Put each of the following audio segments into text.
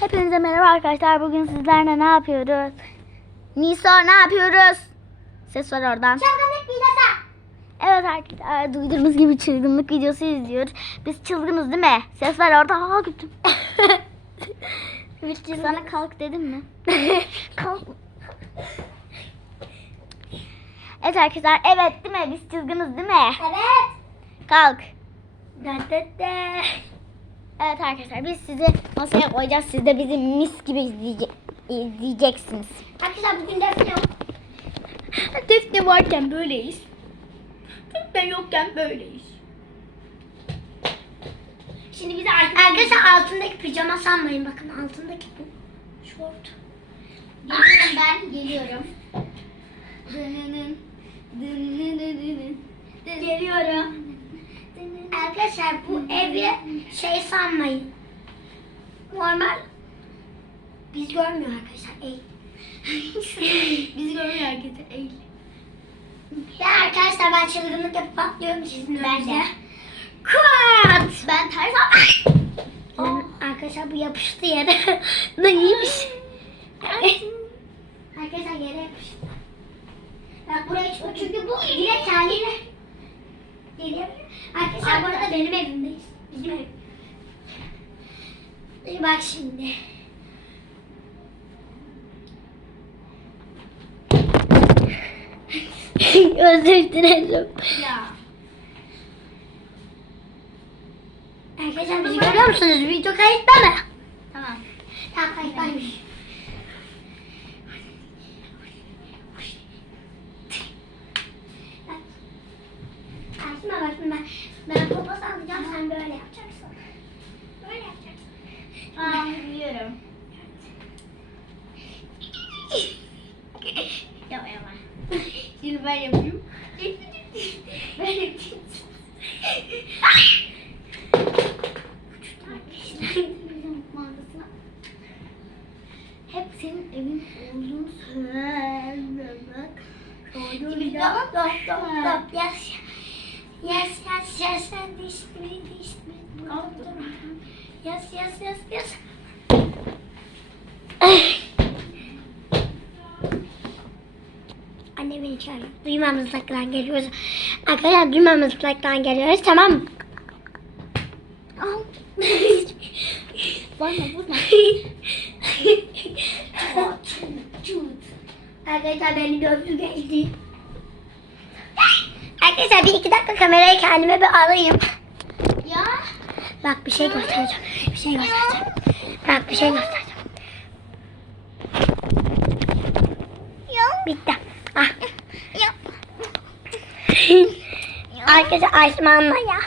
Hepinize merhaba arkadaşlar. Bugün sizlerle ne yapıyoruz? Nisa ne yapıyoruz? Ses var oradan. Çılgınlık videosu. Evet arkadaşlar duyduğunuz gibi çılgınlık videosu izliyoruz. Biz çılgınız değil mi? Ses var orada. Aa gittim. Sana kalk dedim mi? kalk. Evet arkadaşlar evet değil mi? Biz çılgınız değil mi? Evet. Kalk. Da da da. Evet arkadaşlar biz sizi masaya koyacağız. Siz de bizi mis gibi izleyece- izleyeceksiniz. Arkadaşlar bugün defne yok. Defne varken böyleyiz. Defne yokken böyleyiz. Şimdi bize arkadaşlar altındaki pijama sanmayın. Bakın altındaki bu şort. Geliyorum ben geliyorum. Geliyorum. Arkadaşlar bu evi şey sanmayın. Normal. Biz görmüyor arkadaşlar. Ey. Bizi görmüyor herkese. Eğil. Ya arkadaşlar ben çılgınlık yapıp patlıyorum sizin Ben de. Kıvat. Ben ters Ben- Arkadaşlar bu yapıştı yere. ne iyiymiş. Arkadaşlar yere yapıştı. Bak buraya çıkıyor çünkü bu direkt kendine geliyor. Arkadaşlar bu arada benim evimdeyiz. Bizim ev. Dur Bak şimdi. Özür dilerim. Ya. Arkadaşlar bizi görüyor musunuz? Video kayıtta mı? Tamam. Tamam kayıttaymış. Aslında bak şimdi ben, ben popo sallayacağım sen böyle yapacaksın. Böyle yapacaksın. Tamam biliyorum. Yapma yapma. Şimdi ben yapayım. Ben yapayım. Hep senin evin olduğunu söylemek. Şimdi Stop stop stop stop. Yes. Yes yes yes. Sen değiştirme değiştirme. Yes yes yes yes. Beni çağırıyor. Duymamızlıktan geliyoruz. Arkadaşlar duymamızlıktan geliyoruz tamam mı? Al. Vurma vurma. Arkadaşlar beni dövdü geldi. Arkadaşlar bir iki dakika kamerayı kendime bir alayım. Ya. Bak bir şey göstereceğim. Bir şey göstereceğim. Bak bir şey göstereceğim. Bitti. Ah. Arkadaşlar Aysman'la ya.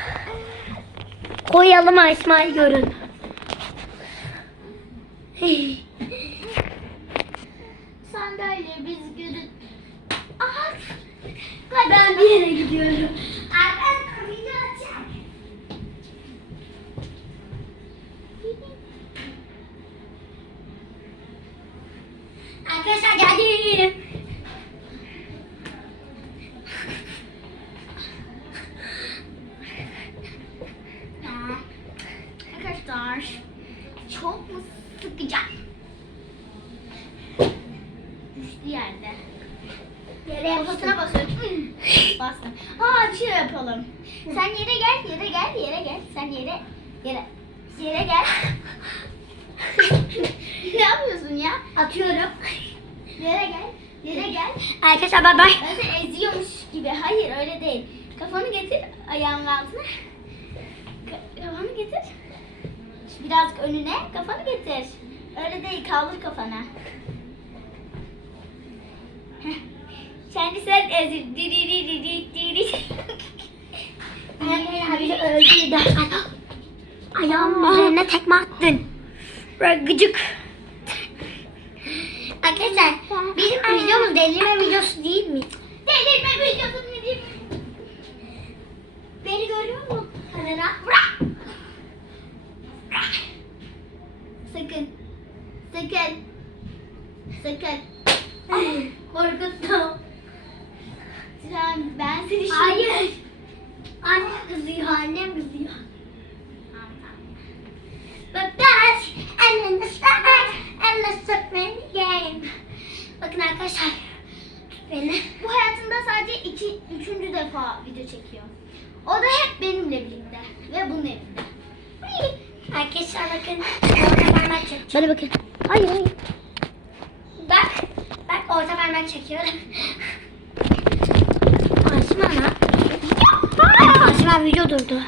Koyalım Aysman'ı görün. Sandalye biz görün. Aha. Ben bir yere gidiyorum. Arkadaşlar video. Arkadaşlar geldim. Ya. Arkadaşlar. Çok mu sıkacak? Yerde. Yere Kafasına basıyorum. Bastım. Aa bir şey yapalım. Sen yere gel, yere gel, yere gel. Sen yere, yere, yere gel. ne yapıyorsun ya? Atıyorum. Yere gel, yere gel. Arkadaşlar bay bay. Ben seni eziyormuş gibi. Hayır öyle değil. Kafanı getir ayağımın altına. Ka- kafanı getir. Birazcık önüne kafanı getir. Öyle değil kaldır kafanı. Şimdi sen ezil. Di di di di di di di. Arkadaşlar biri öldüydü. Ayağımın üzerine tekme attın. Böyle gıcık. Arkadaşlar bizim videomuz delirme videosu değil mi? Delirme videosu mu diyeyim? Beni görüyor musun? Kamera. Bırak. Sakın. Sakın. Sakın. Korkuttum. Sen ben seni şimdi... Hayır. Annem kızıyor, annem kızıyor. Tamam, tamam. But that's And in the summer, and the spring game. Bakın arkadaşlar. Tut beni. Bu hayatında sadece iki, üçüncü defa video çekiyor. O da hep benimle birlikte ve bununla birlikte. Arkadaşlar bakın. Orta parmak çekiyorum. Bana bakın. Hayır hayır. Bak. Bak orta parmak çekiyorum. Asma Asma video durdu.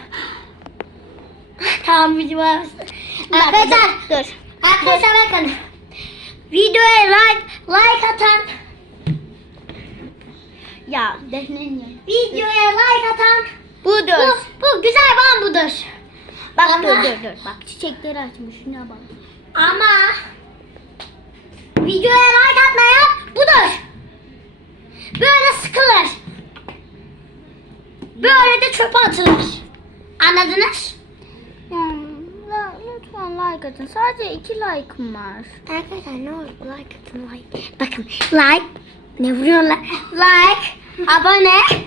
Tamam video. Arkadaşlar. Dur. Arkadaşlar bakın. Videoya like like atan Ya Defne'nin videoya like atan bu, Budur. bu güzel ban budur. Bak Ama- dur dur dur. Bak çiçekleri açmış. Şuna bak. Ama videoya like atmayan budur. Böyle sıkılır. Böyle de çöpe atılır. Anladınız? Like atın. Sadece iki like'ım var. Arkadaşlar ne olur like atın like. Bakın like ne vuruyorlar? Like, abone,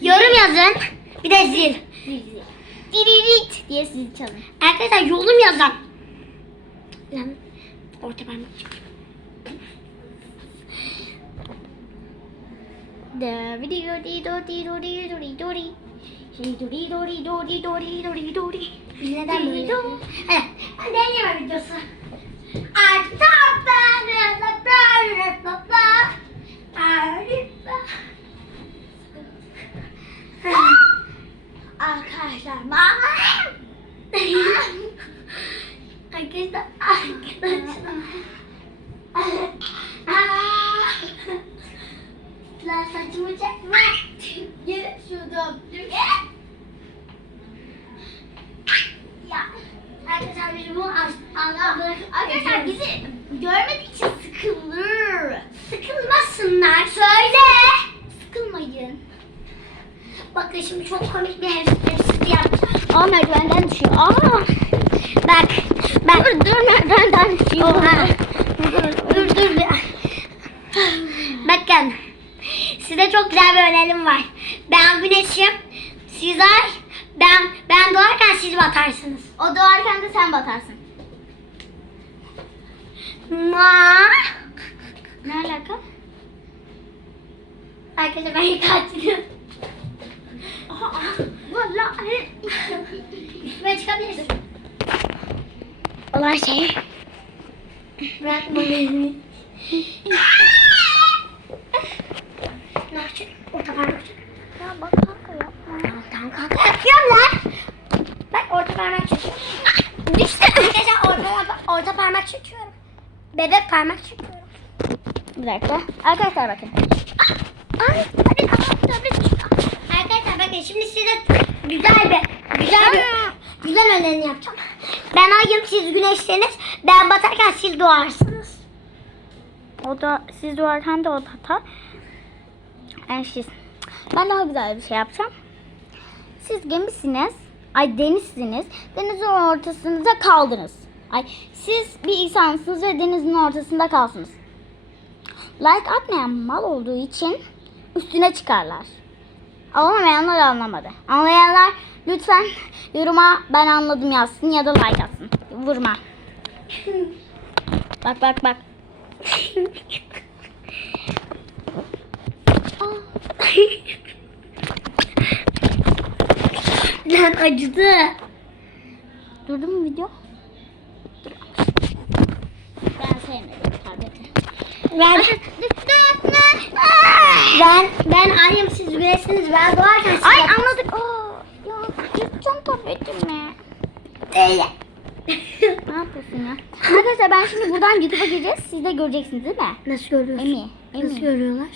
yorum yazın. Bir de zil. Dizi. Diririt diye sizi çalın. Arkadaşlar yorum yazın. Lan orta parmak çık. The video di do di do di do di do di. Di do di do di do di do di do di do di. Biz neden böyle? Hadi, hadi deneyeme videosu. Arkadaşlar, arkadaşlar. Lan saçımı çekme. Gel şuradan. Ya. Arkadaşlar biz bunu az Allah Arkadaşlar bizi görmediği için sıkılır. sıkılmasınlar söyle. Sıkılmayın. Bakın şimdi çok komik bir hepsi yapacağım. Aa merdivenden düşüyor. Aa. Bak. Bak. Dur dur merdivenden düşüyor. Oha. Dur dur bir. Bakın. Size çok güzel bir önerim var. Ben güneşim. Siz ay. Ben ben doğarken siz batarsınız. O doğarken de sen batarsın. Ma. Ne alaka? Arkadaşlar ben katilim. Vallahi. Üstüme çıkabilirsin. Olan şey. Bırakma beni. Ne yapacak? Orta parmak çek. Ya bak kanka yapma. Tamam kanka yapıyorum lan. Bak orta parmak çekiyorum. Düştü. Arkadaşlar orta, orta parmak çekiyorum. Bebek parmak çekiyorum. Bir dakika. Arkadaşlar bakın. Ay hadi çıktı. Arkadaşlar bakın şimdi size güzel bir güzel bir güzel önerini yapacağım. Ben ayım siz güneşseniz ben batarken siz doğarsınız. O da siz doğarken de o batar. Yani siz. Ben daha güzel bir şey yapacağım. Siz gemisiniz. Ay denizsiniz. Denizin ortasında kaldınız. Ay siz bir insansınız ve denizin ortasında kalsınız. Like atmayan mal olduğu için üstüne çıkarlar. Anlamayanlar anlamadı. Anlayanlar lütfen yoruma ben anladım yazsın ya da like atsın. Vurma. Bak bak bak. Lan acıdı. Durdu mu video? Dur. Ben sevmedim tableti. Ben ben ben ayım siz güneşsiniz ben doğarken siz Ay anladık. Aa, ya yırtacağım tabletimi. Öyle. Ne yapıyorsun ya? Arkadaşlar ben şimdi buradan YouTube'a gireceğiz. Siz de göreceksiniz değil mi? Nasıl görüyorsun? Emi. Emi. Nasıl görüyorlar?